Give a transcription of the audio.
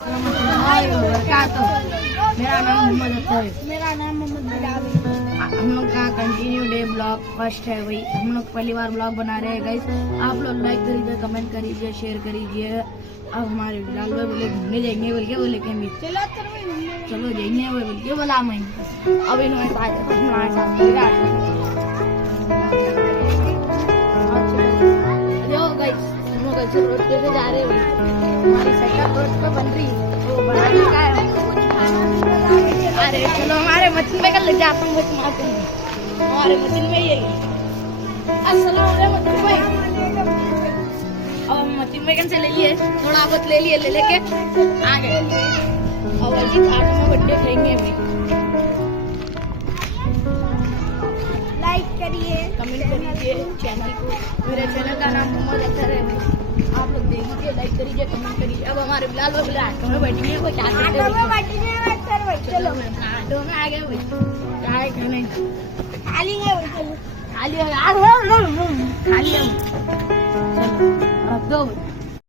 मेरा नाम मोहम्मद अख्तर है। मेरा नाम मोहम्मद बिलाल है। हम लोग का कंटिन्यू डे ब्लॉग फर्स्ट है भाई। हम लोग पहली बार ब्लॉग बना रहे हैं गाइस। आप लोग लाइक करिए, कमेंट करिए, शेयर करिए। अब हमारे बिलाल भाई बोले घूमने जाएंगे बोल के बोले कि चलो जाएंगे वो बोल के बोला मैं। अब इन्होंने हमारे साथ गाइस हम लोग ऐसे रोड पे जा रहे हैं भाई। हमारी साइकिल रोड पे बन रही है वो बनाने का है। अरे चलो हमारे मशीन में कर ले जाता हूँ हमारे मशीन में ये अस्सलाम वालेकुम भाई। अब हम मशीन में से ले लिए थोड़ा बहुत ले लिए ले लेके आ गए। और वही खाट में बड्डे खाएंगे अभी। लाइक करिए, कमेंट करिए चैनल को। मेरे चैनल का नाम मोहम्मद अख्तर है भाई। आप लोग देखिए, लाइक करिए, कमेंट करिए। अब हमारे बिलाल भाई बोले ऑटो में बैठेंगे वो क्या करते हैं। चलो ऑटो में आ गए भाई। क्या है खाने खाली है, चलो खाली